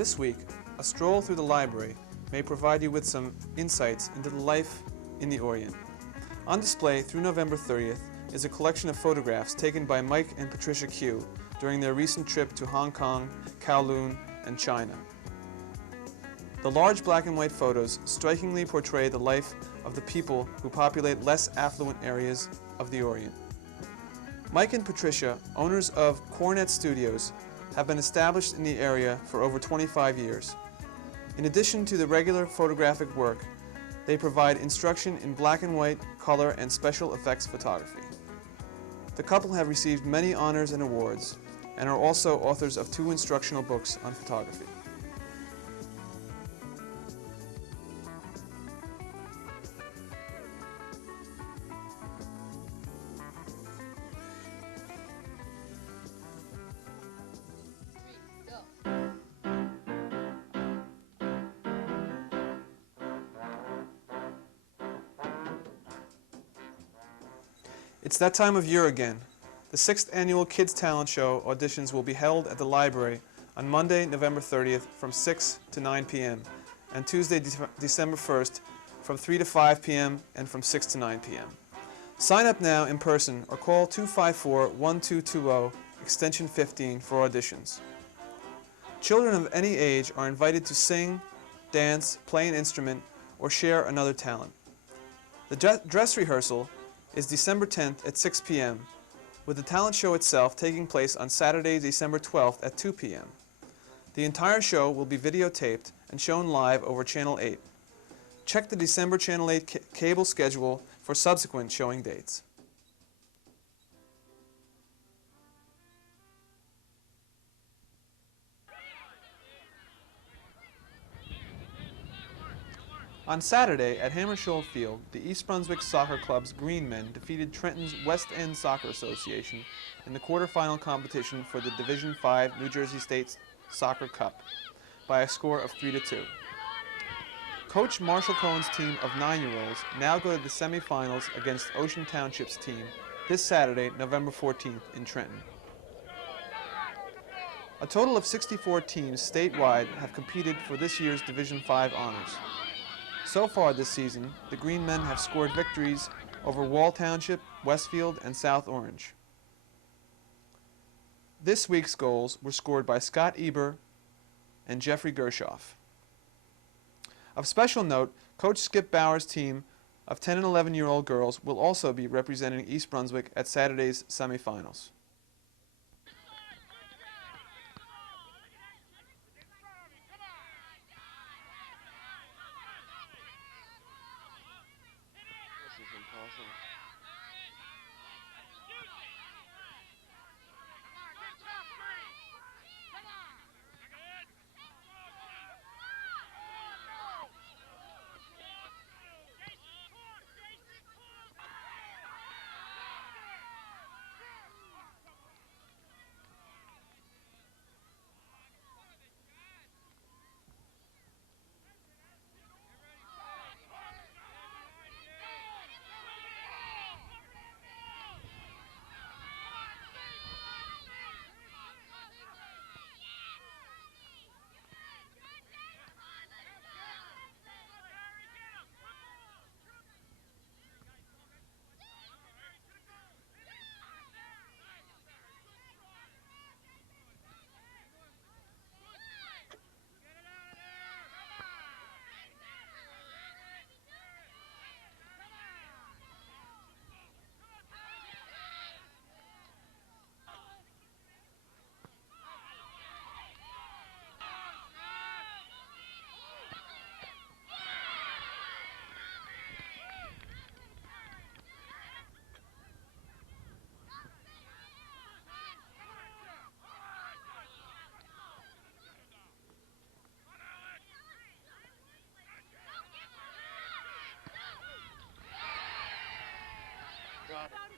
This week, a stroll through the library may provide you with some insights into the life in the Orient. On display through November 30th is a collection of photographs taken by Mike and Patricia Q during their recent trip to Hong Kong, Kowloon, and China. The large black and white photos strikingly portray the life of the people who populate less affluent areas of the Orient. Mike and Patricia, owners of Coronet Studios, have been established in the area for over 25 years. In addition to the regular photographic work, they provide instruction in black and white, color, and special effects photography. The couple have received many honors and awards and are also authors of 2 instructional books on photography. It's that time of year again. The 6th annual Kids Talent Show auditions will be held at the library on Monday, November 30th from 6 to 9 p.m. and Tuesday, December 1st from 3 to 5 p.m. and from 6 to 9 p.m. Sign up now in person or call 254-1220 extension 15 for auditions. Children of any age are invited to sing, dance, play an instrument, or share another talent. The dress rehearsal is December 10th at 6 p.m., with the talent show itself taking place on Saturday, December 12th at 2 p.m. The entire show will be videotaped and shown live over Channel 8. Check the December Channel 8 cable schedule for subsequent showing dates. On Saturday at Hammersholt Field, the East Brunswick Soccer Club's Green Men defeated Trenton's West End Soccer Association in the quarterfinal competition for the Division V New Jersey State Soccer Cup by a score of 3-2. Coach Marshall Cohen's team of 9-year-olds now go to the semifinals against Ocean Township's team this Saturday, November 14th in Trenton. A total of 64 teams statewide have competed for this year's Division V honors. So far this season, the Green Men have scored victories over Wall Township, Westfield, and South Orange. This week's goals were scored by Scott Eber and Jeffrey Gershoff. Of special note, Coach Skip Bauer's team of 10 and 11-year-old girls will also be representing East Brunswick at Saturday's semifinals.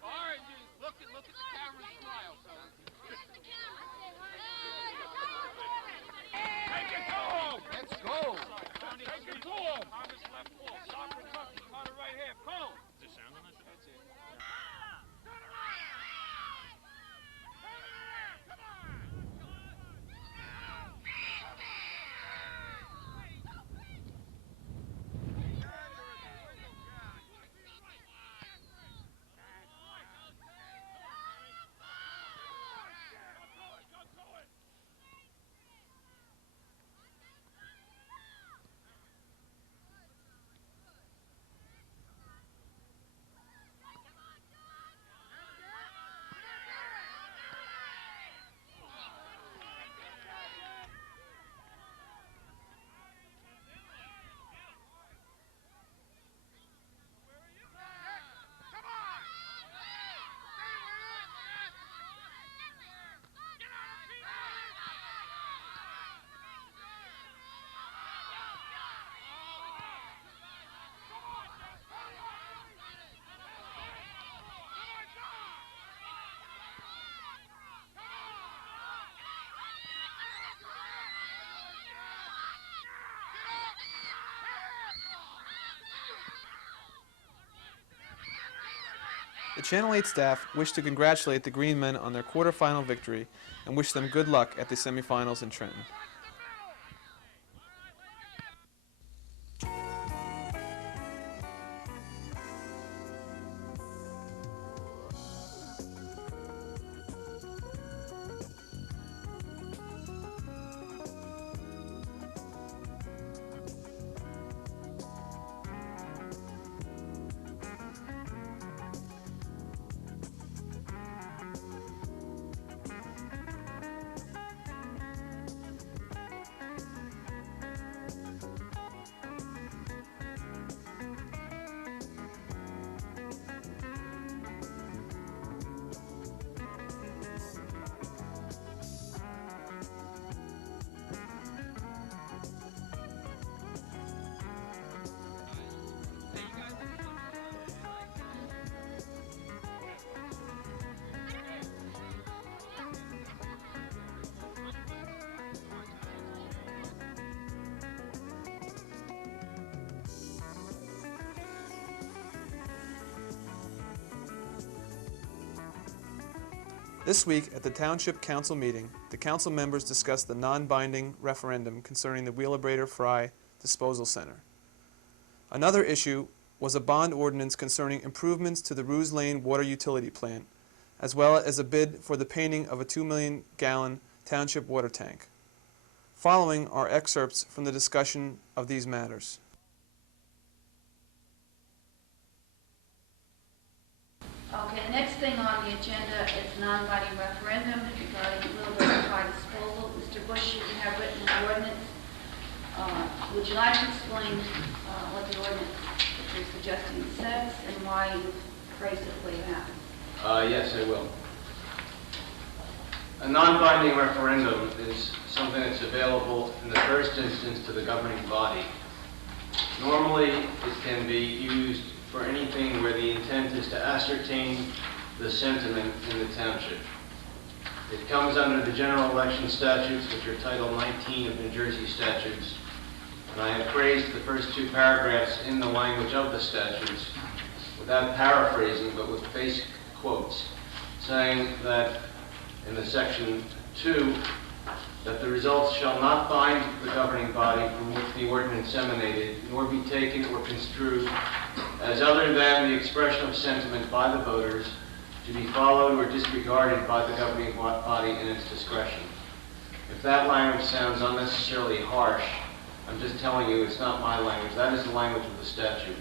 Oranges, look at the camera and smile, fellas. Take it to him! Let's go! Take it to him! Thomas left full. Soccer cup, Carter right half. Go! Is there sound on this? That's it. The Channel 8 staff wish to congratulate the Green Men on their quarterfinal victory and wish them good luck at the semifinals in Trenton. This week at the Township Council meeting, the council members discussed the non-binding referendum concerning the Wheelabrator Fry Disposal Center. Another issue was a bond ordinance concerning improvements to the Ruse Lane water utility plant, as well as a bid for the painting of a 2 million gallon township water tank. Following are excerpts from the discussion of these matters. Okay, the next thing on the agenda is non-binding referendum regarding Wheelabrator Fry disposal. Mr. Bush, you have written the ordinance. Would you like to explain what the ordinance that you're suggesting says and why you phrased it the way you have? Yes, I will. A non-binding referendum is something that's available in the first instance to the governing body. Normally, it can be used for anything where the intent is to ascertain the sentiment in the township. It comes under the general election statutes, which are Title 19 of New Jersey statutes. And I have phrased the first two paragraphs in the language of the statutes without paraphrasing, but with basic quotes, saying that in the section 2, that the results shall not bind the governing body from which the ordinance emanated, nor be taken or construed as other than the expression of sentiment by the voters, to be followed or disregarded by the governing body in its discretion. If that language sounds unnecessarily harsh, I'm just telling you it's not my language. That is the language of the statute.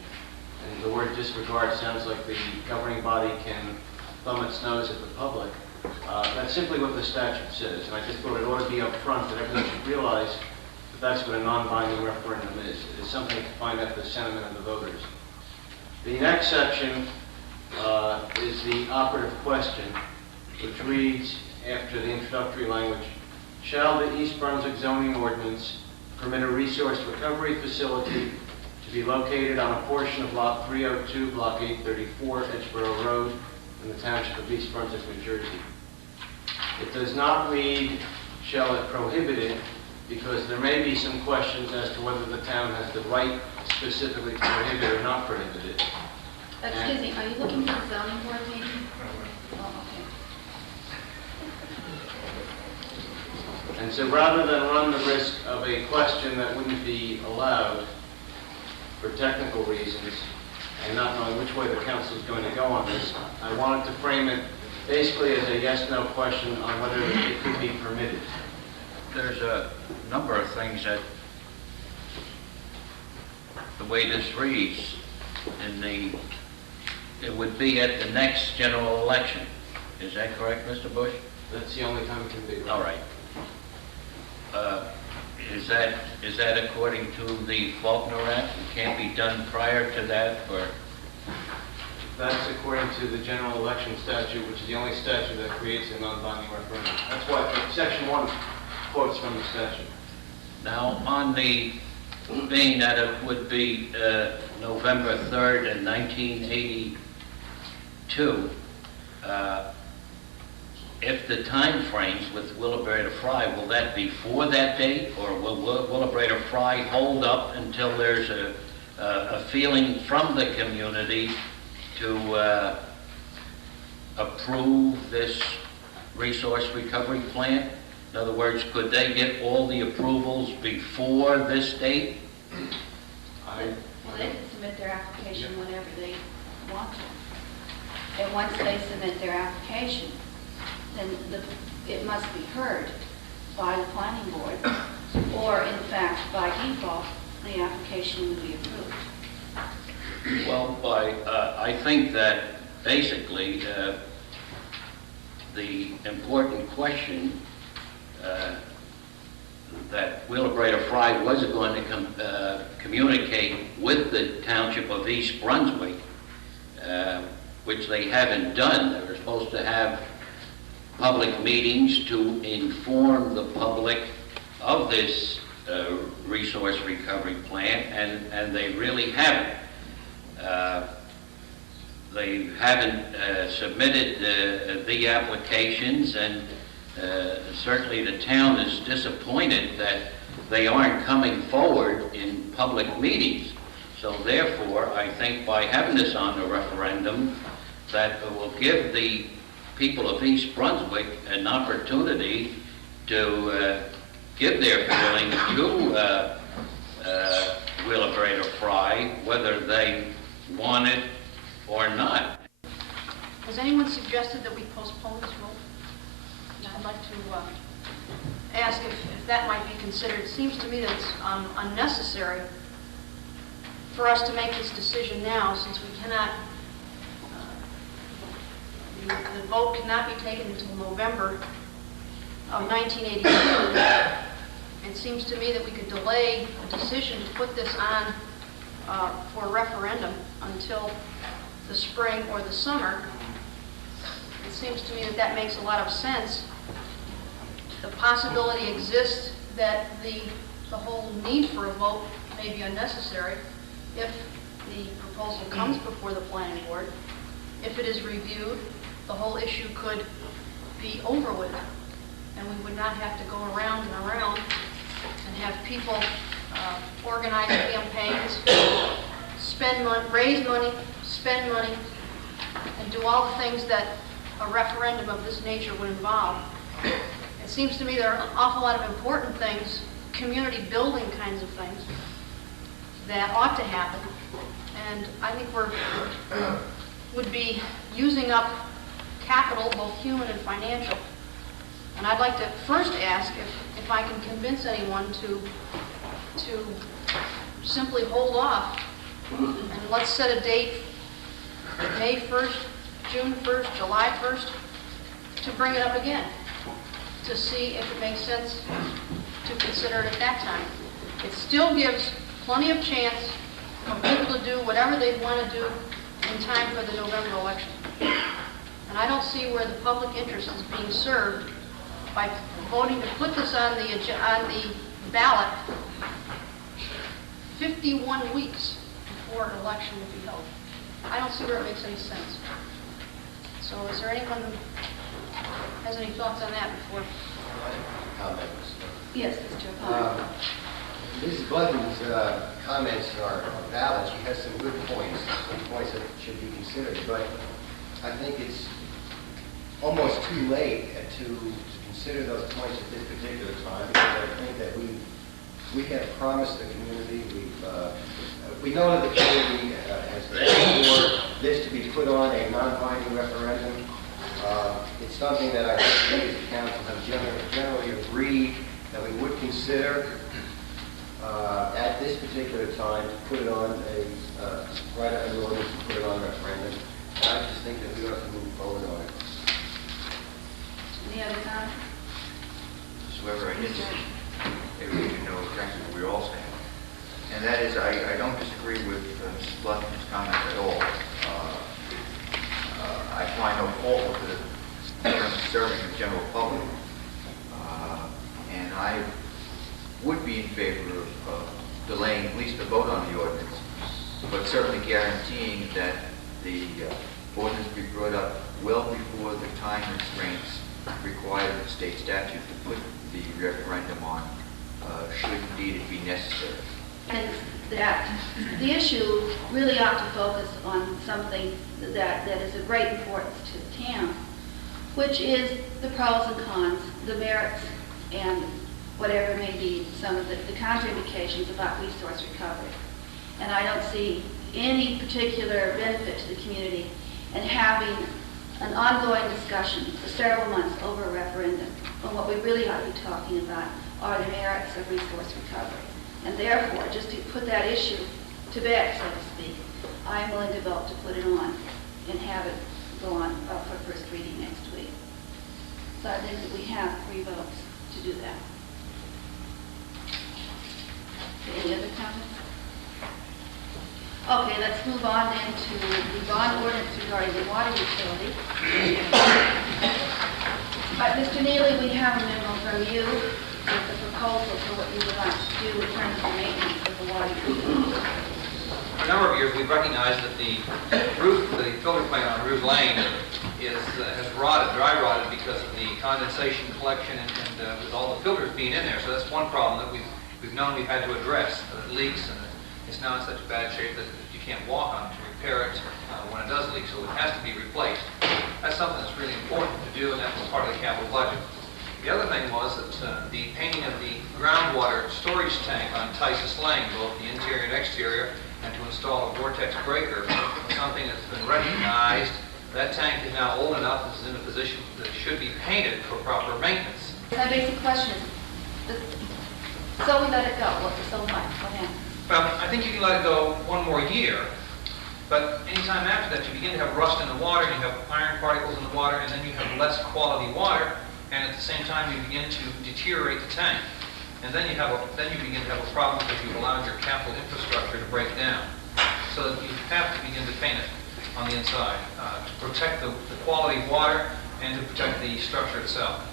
And the word disregard sounds like the governing body can thumb its nose at the public. That's simply what the statute says, and I just thought it ought to be up front that everyone should realize that that's what a non-binding referendum is. It is something to find out the sentiment of the voters. The next section is the operative question, which reads, after the introductory language, shall the East Brunswick zoning ordinance permit a resource recovery facility to be located on a portion of Lot 302, Block 834, Edgeboro Road, in the township of East Brunswick, New Jersey. It does not read, shall it prohibit it, because there may be some questions as to whether the town has the right specifically to prohibit or not prohibit it. Excuse me, are you looking for the zoning board meeting? Oh, okay. And so rather than run the risk of a question that wouldn't be allowed for technical reasons, and not knowing which way the council is going to go on this, I wanted to frame it basically as a yes-no question on whether it could be permitted. There's a number of things that, the way this reads, it would be at the next general election. Is that correct, Mr. Bush? That's the only time it can be. All right. Is that according to the Faulkner Act? It can't be done prior to that, or? That's according to the general election statute, which is the only statute that creates a non-binding referendum. That's why Section 1 quotes from the statute. Now, on the, being that it would be November 3rd in 1982, if the time frames with Wheelabrator Fry, will that be for that date, or will Wheelabrator Fry hold up until there's a feeling from the community to approve this resource recovery plan? In other words, could they get all the approvals before this date? Well, they can submit their application whenever they want to. And once they submit their application, then it must be heard by the planning board, or in fact, by default, the application would be approved. Well, I think that basically the important question that Wheelabrator Fry was going to communicate with the Township of East Brunswick, which they haven't done. They were supposed to have public meetings to inform the public of this resource recovery plan, and they really haven't. They haven't submitted the applications, and certainly the town is disappointed that they aren't coming forward in public meetings. So therefore, I think by having this on the referendum, that it will give the people of East Brunswick an opportunity to give their feelings to Wheelabrator Fry, whether they want it or not. Has anyone suggested that we postpone this vote? I'd like to ask if that might be considered. It seems to me that it's unnecessary for us to make this decision now, since we cannot, the vote cannot be taken until November of 1982. It seems to me that we could delay a decision to put this on for a referendum until the spring or the summer. It seems to me that that makes a lot of sense. The possibility exists that the whole need for a vote may be unnecessary if the proposal comes before the planning board. If it is reviewed, the whole issue could be over with, and we would not have to go around and around and have people organize campaigns, spend money, raise money, spend money, and do all the things that a referendum of this nature would involve. It seems to me there are an awful lot of important things, community building kinds of things, that ought to happen. And I think would be using up capital, both human and financial. And I'd like to first ask if I can convince anyone to simply hold off, and let's set a date, May 1st, June 1st, July 1st, to bring it up again, to see if it makes sense to consider it at that time. It still gives plenty of chance for people to do whatever they want to do in time for the November election. And I don't see where the public interest is being served by voting to put this on the ballot 51 weeks before an election will be held. I don't see where it makes any sense. So is there anyone who has any thoughts on that before? Comment. Yes, Mr. O'Connor. Mrs. Button's comments are valid. She has some good points, some points that should be considered. But I think it's almost too late to consider those points at this particular time, because I think that we have promised the community. We know that the community has asked for this to be put on a non-binding referendum. It's something that I think as a council have generally agreed that we would consider at this particular time to put it on write up an ordinance to put it on referendum. And I just think that we ought to move forward on it. Any other comments? However, I did maybe we can know exactly what we're all saying. And that is, I don't disagree with Mrs. Blunt's comments at all. I find no fault with it in terms of serving the general public. And I would be in favor of delaying at least the vote on the ordinance, but certainly guaranteeing that the ordinance be brought up well before the time constraints required of the state statute to put the referendum on, should indeed it be necessary. And that the issue really ought to focus on something that is of great importance to the town, which is the pros and cons, the merits, and whatever may be some of the contraindications about resource recovery. And I don't see any particular benefit to the community in having an ongoing discussion for several months over a referendum when what we really ought to be talking about are the merits of resource recovery. And therefore, just to put that issue to bed, so to speak, I am willing to vote to put it on and have it go on for first reading next week. So I think that we have 3 votes to do that. Any other comments? Okay, let's move on then to the bond ordinance regarding the water utility. Mr. Neely, we have a memo from you with the proposal for what you would like to do in terms of maintenance of the water utility. For a number of years, we've recognized that the filter plant on Rouge Lane has rotted, dry rotted because of the condensation collection and with all the filters being in there. So that's one problem that we've known we've had to address. It leaks and it's now in such bad shape that you can't walk on it to repair it when it does leak, so it has to be replaced. That's something that's really important to do, and that was part of the capital budget. The other thing was that the painting of the groundwater storage tank on Tisus Lane, both the interior and exterior, and to install a vortex breaker, something that's been recognized. That tank is now old enough, it's in a position that it should be painted for proper maintenance. My basic question is, so we let it go, so much, what happened? Well, I think you can let it go one more year, but anytime after that you begin to have rust in the water, and you have iron particles in the water, and then you have less quality water, and at the same time you begin to deteriorate the tank. And then you begin to have a problem because you've allowed your capital infrastructure to break down. So that you have to begin to paint it on the inside to protect the quality of water and to protect the structure itself.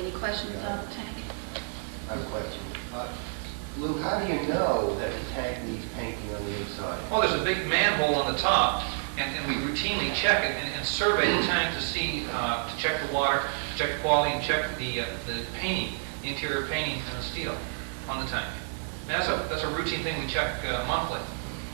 Any questions on the tank? I have a question. Lou, how do you know that the tank needs painting on the inside? Well, there's a big manhole on the top, and we routinely check it and survey the tank to see, to check the water, check the quality, and check the painting, the interior painting and the steel on the tank. And that's a routine thing we check monthly.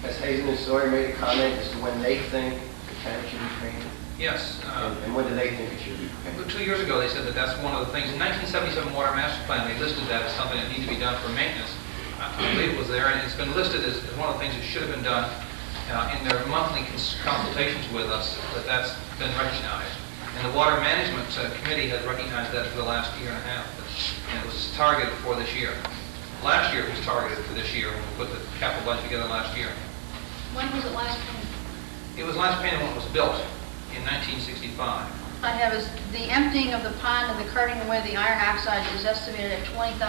Has Hazen and Sawyer made a comment as to when they think the tank should be painted? Yes. And when do they think it should be painted? 2 years ago, they said that that's one of the things. In 1977 Water Master Plan, they listed that as something that needed to be done for maintenance. I believe it was there, and it's been listed as one of the things that should have been done in their monthly consultations with us, that's been recognized. And the Water Management Committee has recognized that for the last year and a half, and it was targeted for this year. Last year it was targeted for this year when we put the capital budget together last year. When was it last painted? It was last painted when it was built in 1965. I have is the emptying of the pond and the carting away the iron oxide is estimated at $20,000.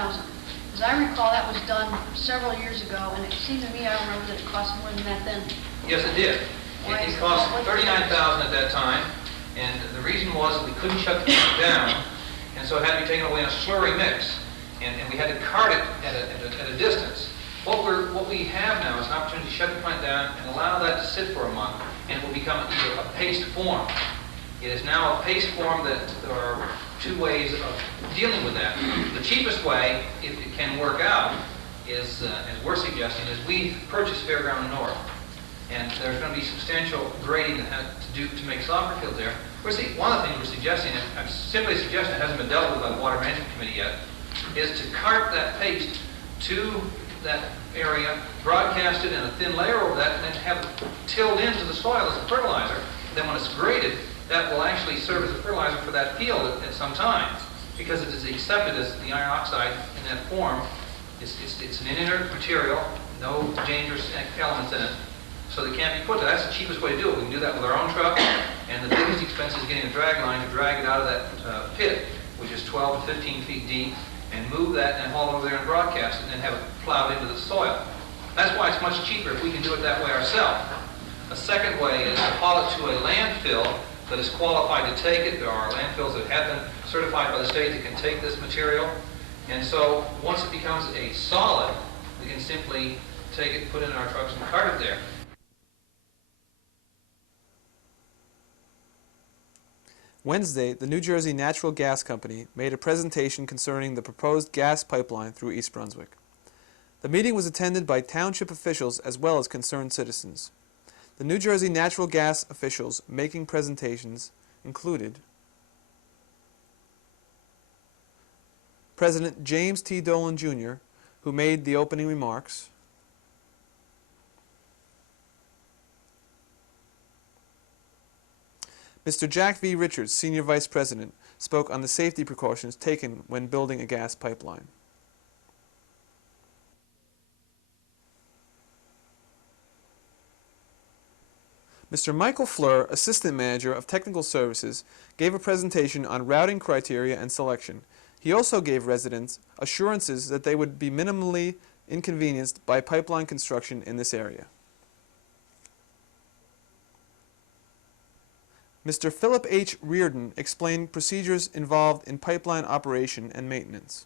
As I recall, that was done several years ago, and it seemed to me I remember that it cost more than that then. Yes, it did. It cost $39,000 at that time, and the reason was that we couldn't shut the tank down, and so it had to be taken away in a slurry mix, and we had to cart it at a distance. What we have now is an opportunity to shut the plant down and allow that to sit for a month, and it will become either a paste form. It is now a paste form that there are 2 ways of dealing with that. The cheapest way, if it can work out, is, as we're suggesting, is we purchase Fairground North. And there's going to be substantial grading that has to do to make soccer fields there. One of the things we're suggesting, and I'm simply suggesting it hasn't been dealt with by the Water Management Committee yet, is to cart that paste to that area, broadcast it in a thin layer over that, and then have it tilled into the soil as a fertilizer. Then when it's graded, that will actually serve as a fertilizer for that field at some time, because it is accepted as the iron oxide in that form. It's an inert material, no dangerous elements in it, so they can't be put there. That's the cheapest way to do it. We can do that with our own truck, and the biggest expense is getting a drag line to drag it out of that pit, which is 12 to 15 feet deep, and move that and haul it over there and broadcast it, and then have it plowed into the soil. That's why it's much cheaper if we can do it that way ourselves. A second way is to haul it to a landfill that is qualified to take it. There are landfills that have been certified by the state that can take this material. And so once it becomes a solid, we can simply take it, put it in our trucks, and cart it there. Wednesday, the New Jersey Natural Gas Company made a presentation concerning the proposed gas pipeline through East Brunswick. The meeting was attended by township officials as well as concerned citizens. The New Jersey natural gas officials making presentations included President James T. Dolan Jr., who made the opening remarks, Mr. Jack V. Richards, Senior Vice President, spoke on the safety precautions taken when building a gas pipeline. Mr. Michael Fleur, Assistant Manager of Technical Services, gave a presentation on routing criteria and selection. He also gave residents assurances that they would be minimally inconvenienced by pipeline construction in this area. Mr. Philip H. Reardon explained procedures involved in pipeline operation and maintenance.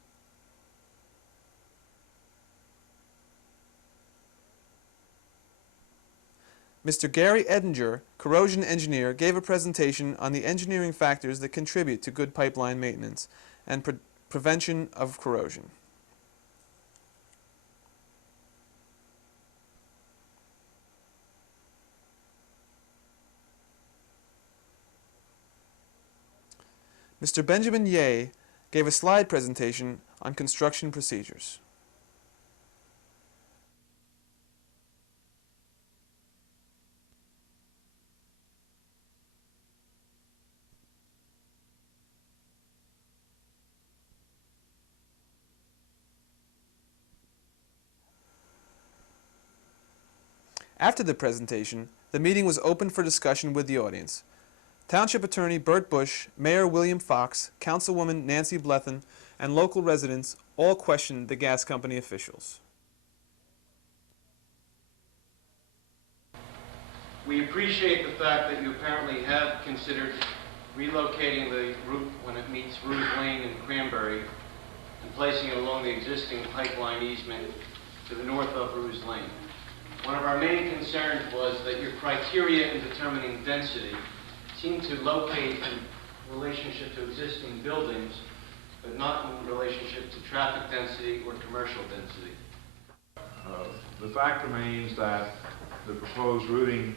Mr. Gary Edinger, corrosion engineer, gave a presentation on the engineering factors that contribute to good pipeline maintenance and prevention of corrosion. Mr. Benjamin Ye gave a slide presentation on construction procedures. After the presentation, the meeting was open for discussion with the audience. Township Attorney Bert Bush, Mayor William Fox, Councilwoman Nancy Blethen, and local residents all questioned the gas company officials. We appreciate the fact that you apparently have considered relocating the route when it meets Ruse Lane and Cranberry and placing it along the existing pipeline easement to the north of Ruse Lane. One of our main concerns was that your criteria in determining density seemed to locate in relationship to existing buildings, but not in relationship to traffic density or commercial density. The fact remains that the proposed routing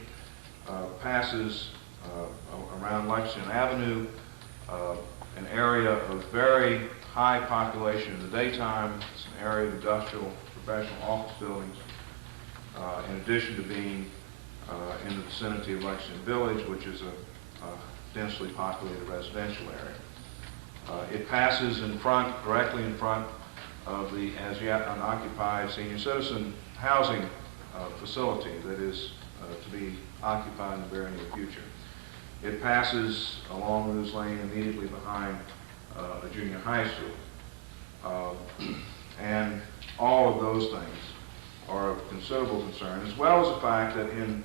passes around Lexington Avenue, an area of very high population in the daytime. It's an area of industrial, professional office buildings, in addition to being in the vicinity of Lexington Village, which is a densely populated residential area. It passes in front, directly in front of the as yet unoccupied senior citizen housing facility that is to be occupied in the very near future. It passes along Ruse Lane immediately behind a junior high school. And all of those things are of considerable concern, as well as the fact that in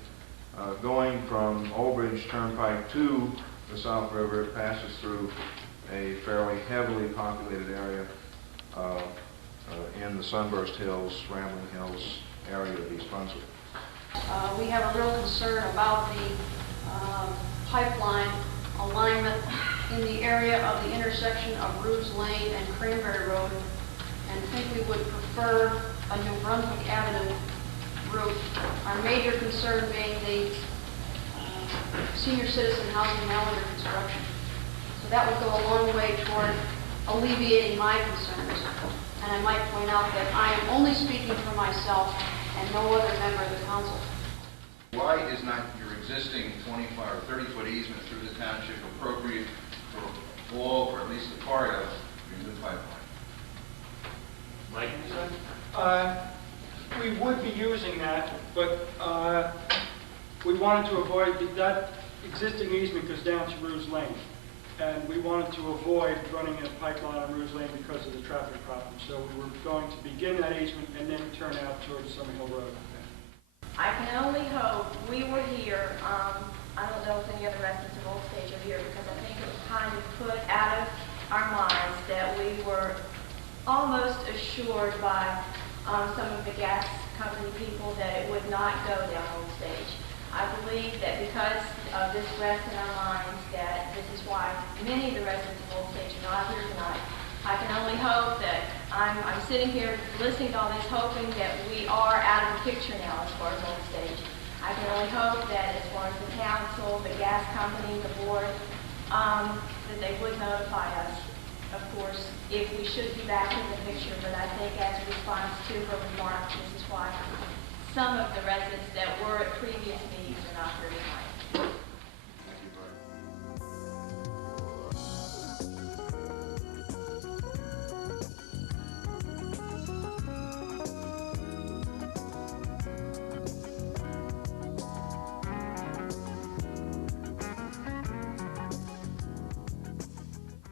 going from Old Bridge Turnpike to the South River, it passes through a fairly heavily populated area in the Sunburst Hills, Rambling Hills area of East Brunswick. We have a real concern about the pipeline alignment in the area of the intersection of Ruse Lane and Cranberry Road, and think we would prefer a New Brunswick Avenue route. Our major concern being the senior citizen housing now under construction. So that would go a long way toward alleviating my concerns. And I might point out that I am only speaking for myself and no other member of the council. Why is not your existing 25 or 30-foot easement through the township appropriate for all, or at least a part of, your new pipeline? Mike, you said? We would be using that, but we wanted to avoid that existing easement goes down to Ruse Lane. And we wanted to avoid running a pipeline on Ruse Lane because of the traffic problem. So we were going to begin that easement and then turn out towards Summer Hill Road. I can only hope we were here. I don't know if any other residents of Old Stage are here, because I think it was kind of put out of our minds that we were almost assured by some of the gas company people that it would not go down Old Stage. I believe that because of this rest in our minds, that this is why many of the residents of Old Stage are not here tonight. I can only hope that I'm sitting here listening to all this, hoping that we are out of the picture now as far as Old Stage. I can only hope that as far as the council, the gas company, the board, that they would notify us, of course, if we should be back in the picture. But I think as a response to her remarks, Mrs. White, some of the residents that were at previous meetings are not here tonight.